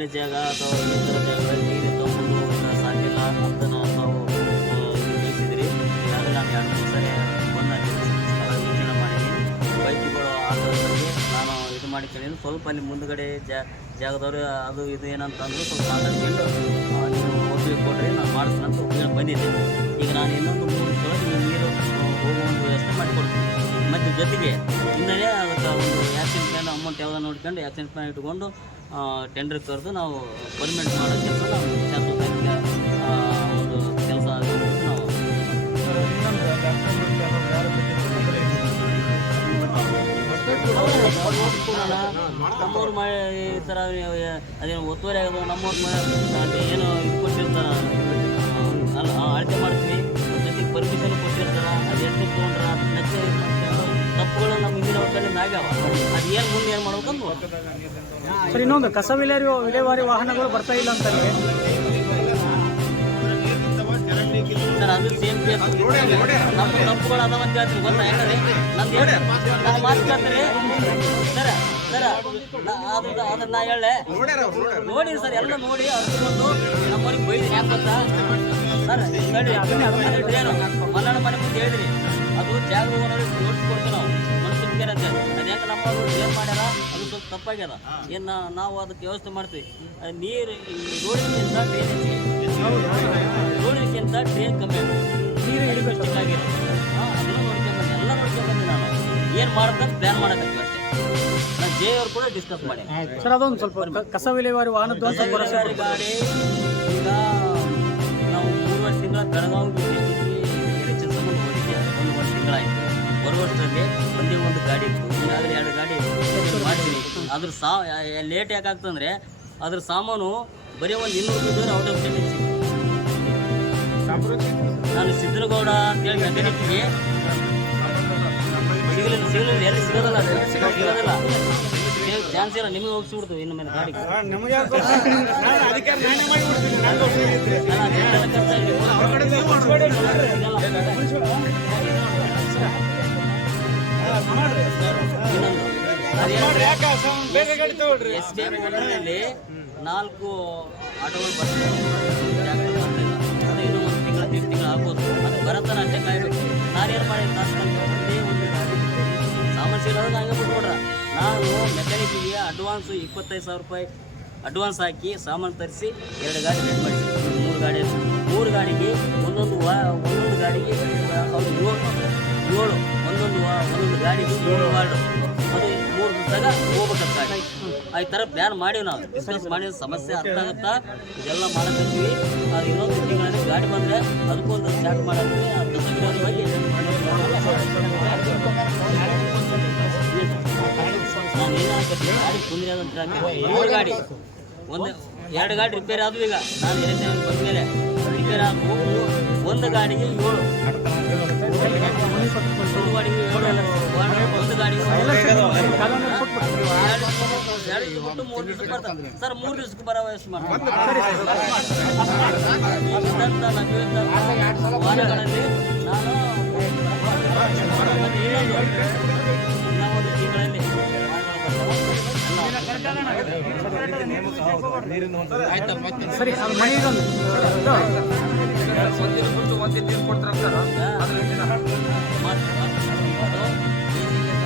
ಖಾಲಿ ಜಾಗ ಅಥವಾ ಇನ್ನಿತರ ಜಾಗಗಳಲ್ಲಿ ನೀರು ತಗೊಂಡು ಸಾಕಿಲ್ಲ ಅಂತ ನಾವು ತಿಳಿಸಿದ್ರಿ. ಈಗಾಗಲೇ ನಾನು 2-3 ಸರಿ ಬಂದು ವೀಕ್ಷಣೆ ಮಾಡಿದ್ದೀನಿ. ಬೈಕ್ಗಳು ಆಟೋದಲ್ಲಿ ನಾನು ಇದು ಮಾಡಿಕೊಂಡಿದ್ದು. ಸ್ವಲ್ಪ ಅಲ್ಲಿ ಮುಂದುಗಡೆ ಜಾಗದವರು ಅದು ಇದು ಏನಂತಂದು ಸ್ವಲ್ಪ ಮಾತಾಡ್ಕೊಂಡು ನೀವು ಒಪ್ಪಿಗೆ ಕೊಡ್ರಿ, ನಾನು ಮಾಡಿಸ್ತೀನಿ ಅಂತ ಒಪ್ಪಿಗೆ ಬಂದಿದ್ದೆ. ಈಗ ನಾನು ಇನ್ನೊಂದು 3 ಸಲ ನೀರು ಹೋಗುವ ಒಂದು ವ್ಯವಸ್ಥೆ ಮಾಡಿಕೊಡ್ತೀನಿ. ಮತ್ತು ಜೊತೆಗೆ ಇನ್ನೇ ಅದಕ್ಕೆ ಒಂದು ಆ್ಯಕ್ಷನ್ ಪ್ಲ್ಯಾನ್ ಅಮೌಂಟ್ ಯಾವುದೋ ನೋಡ್ಕೊಂಡು ಆ್ಯಕ್ಷನ್ ಪ್ಲ್ಯಾನ್ ಇಟ್ಕೊಂಡು ಟೆಂಡರ್ ಕರೆದು ನಾವು ಪರ್ಮಿಟ್ ಮಾಡೋ ಕೆಲಸ ನಾವು ಶಾಶ್ವತಕ್ಕೆ ಒಂದು ಕೆಲಸ ಆಗೋದು ನಾವು ನಮ್ಮವ್ರು ಮಾಡಿ ಈ ಥರ ಅದೇನು ಒತ್ತುವರಿ ಆಗೋದು ನಮ್ಮವ್ರು ಏನು ಇದು ಕೊಟ್ಟಿರ್ತಾರೆ ಅಲ್ಲ ಅಳತೆ ಮಾಡ್ತೀವಿ. ಜೊತೆಗೆ ಪರ್ಮಿಷನ್ ಕೊಟ್ಟಿರ್ತಾರೆ. ಅದು ಎಷ್ಟು ತೊಗೊಂಡ್ರ ನೆಕ್ಸ್ಟ್ ತಪ್ಪುಗಳು ನಮ್ಮ ಹಿಂದಿನ ಕಡೆಯಿಂದ ಆಗ್ಯಾವ. ಅದು ಏನು ಮುಂದೆ ಏನು ಮಾಡ್ಬೇಕಂತ ಸರ್. ಇನ್ನೊಂದು ಕಸ ವಿಲೇವಾರಿ ವಾಹನಗಳು ಬರ್ತಾ ಇಲ್ಲ ಅಂತಾರೆ ಸರ್. ಅದು ಸೇಮ್ ಕೇಸ್ ನಮ್ಮ ತಪ್ಪುಗಳು ಅದಾವ ಅಂತ ಹೇಳ್ತೀವಿ. ಗೊತ್ತಾ ಯಾಕಂದ್ರೆ ನಂದು ಮಾತು ಕೇಳ್ತಾರೆ ಸರ್. ಅದನ್ನ ನಾ ಹೇಳೆ ನೋಡಿ ಸರ್, ಎಲ್ಲ ನೋಡಿ ಅರ್ಕೊಂಡು ನಮ್ಮವ್ರಿಗೆ ಬೈದಿನಿ. ಯಾಕೆ ಗೊತ್ತಾ ಸರ್, ಏನು ಮಲ್ಲಣ್ಣ ಮನೆ ಮುಂದೆ ಹೇಳಿದ್ರಿ, ಅದು ಜಾಗ ನೋಡಿಸ್ಕೊಡ್ತೀವಿ ನಾವು ಮನಸ್ಸಿಗೆ ಅಂತ. ಅದ್ಯಾಕೆ ನಮ್ಮವರು ಏನು ಮಾಡ್ಯಾರ ಅದು ಸ್ವಲ್ಪ ತಪ್ಪಾಗ್ಯದ. ಏನು ನಾವು ಅದಕ್ಕೆ ವ್ಯವಸ್ಥೆ ಮಾಡ್ತೀವಿ. ನೀರು ರೋಡಿಗಿಂತ ಟ್ರೈನ್ ರೋಡಿಗಿಂತ ಟ್ರೈನ್ ಕಮ್ಮಿ ನೀರು ಹಿಡಿಬೇಕಾಗಿರೋ ಅದನ್ನು ನೋಡ್ಕೊಂಡ್ಬಂದು ಎಲ್ಲ ನೋಡ್ಕೊಂಡ್ಬಂದು ನಾನು ಏನು ಮಾಡೋದಂತ ಪ್ಲ್ಯಾನ್ ಮಾಡೋದಕ್ಕೆ ಅಷ್ಟೇ. ನಾನು ಜೆ ಅವ್ರು ಕೂಡ ಡಿಸ್ಕಸ್ ಮಾಡಿ ಸರ್. ಅದೊಂದು ಸ್ವಲ್ಪ ಕಸ ವಿಲೇವಾರಿ ವಾಹನದ್ದು ಗಾಡಿ ಈಗ ನಾವು 3 ವರ್ಷ ಬೆಳಗಾವಿ ಡಿಸ್ಟಿಕ್ಗೆ ಎಲೆಕ್ಷನ್ ಸಂಬಂಧ ಹೋಗಿದ್ದೆ. 1 ತಿಂಗಳಾಯಿತು. ಬರುವಷ್ಟರಲ್ಲಿ ಒಂದೇ ಒಂದು ಗಾಡಿ ಇತ್ತು. ಈಗಾಗಲೇ 2 ಗಾಡಿ ಮಾಡ್ತೀನಿ. ಅದ್ರ ಲೇಟ್ ಯಾಕೆ ಆಗ್ತಂದರೆ ಅದ್ರ ಸಾಮಾನು ಬರೀ ಒಂದು 200 ರೂಪಾಯಿ ಔಟ್ ಆಫ್ ಸ್ಟೇಟ್ ಸಿಕ್ತು. ನಾನು ಸಿದ್ದನಗೌಡ ಅಂತೇಳಿ ಮೆಕ್ಯಾನಿಕ್ಗೆ ಸಿಗಲಿಲ್ಲ ಎಲ್ಲಿ ಸಿಗೋದಲ್ಲ ಚಾನ್ಸ್ ಇಲ್ಲ. ನಿಮಗೆ ಹೋಗಿಸ್ಬಿಡ್ತೀವಿ ಇನ್ನು ಮೇಲೆ ಗಾಡಿ SDMನಲ್ಲಿ 4 ಆಟೋಗಳು ಬರ್ತದೆ. ಅದು ಇನ್ನೂ 1 ತಿಂಗಳು 2 ತಿಂಗಳು ಆಗ್ಬೋದು. ಅದು ಬರತ್ತಾನ ಅಷ್ಟೇ ಕಾಯ್ಬೇಕು. ನಾನೇನು ಮಾಡಿದ ಒಂದೇ ಒಂದು ಗಾಡಿ ಸಾಮಾನು ಸಿಗೋದು ಹಂಗೆ ಬಿಟ್ಬಿಡ್ರ. ನಾನು ಮೆಕ್ಯಾನಿಕ್ಕಿಗೆ ಅಡ್ವಾನ್ಸು 25,000 ರೂಪಾಯಿ ಅಡ್ವಾನ್ಸ್ ಹಾಕಿ ಸಾಮಾನು ತರಿಸಿ 2 ಗಾಡಿ ರೆಡಿ ಮಾಡಿಸಿ 3 ಗಾಡಿ 3 ಗಾಡಿಗೆ ಒಂದೊಂದು ಗಾಡಿಗೆ ಏಳು ಒಂದೊಂದು ಗಾಡಿಗೆ 7 ವಾರ್ಡು. ಅದು 3 ದಿವಸದಾಗ ಹೋಗ್ಬೇಕಂತ ಗಾಡಿ. ಈ ಥರ ಪ್ಲ್ಯಾನ್ ಮಾಡೀವಿ ನಾವು. ಡಿಸ್ಕಸ್ ಮಾಡಿದ ಸಮಸ್ಯೆ ಅರ್ಥ ಆಗುತ್ತಾ ಇದೆಲ್ಲ ಮಾಡಕತ್ತೀವಿ. ಅದು ಇನ್ನೊಂದು ತಿಂಗಳಲ್ಲಿ ಗಾಡಿ ಬಂದರೆ ಅದಕ್ಕೊಂದು ಸ್ಟಾರ್ಟ್ ಮಾಡತ್ತೀವಿ. ಕಸ ಬಗ್ಗೆ ನಾನು ಏನಾಗ್ತದೆ ಗಾಡಿ ಕುಂದ್ರೆ ಅದಂತ 3 ಗಾಡಿ 2 ಗಾಡಿ ರಿಪೇರ್ ಆದವು. ಈಗ ನಾನು ಎಲೆಕ್ಷನ್ ಬಂದ ಮೇಲೆ ರಿಪೇರ್ ಆದವು. 1 ಗಾಡಿಗೆ 7 1 ಗಾಡಿಗೆ 7 1 ಗಾಡಿಗೆ 3 ದಿವಸ ಬರ್ತಾರೆ ಸರ್. 3 ದಿವಸಕ್ಕೆ ಬರೋ ವ್ಯವಸ್ಥೆ ಮಾಡ್ತಾರೆ. ವಾರಗಳಲ್ಲಿ ನಾನು ಇನ್ನೊಂದು ತಿಂಗಳಲ್ಲಿ ಸರಿ. ಮನೆಗೊಂದು ಒಂದಿನ ಬಿಟ್ಟು ಒಂದಿನ ನೀರು ಕೊಡ್ತಾರೆ.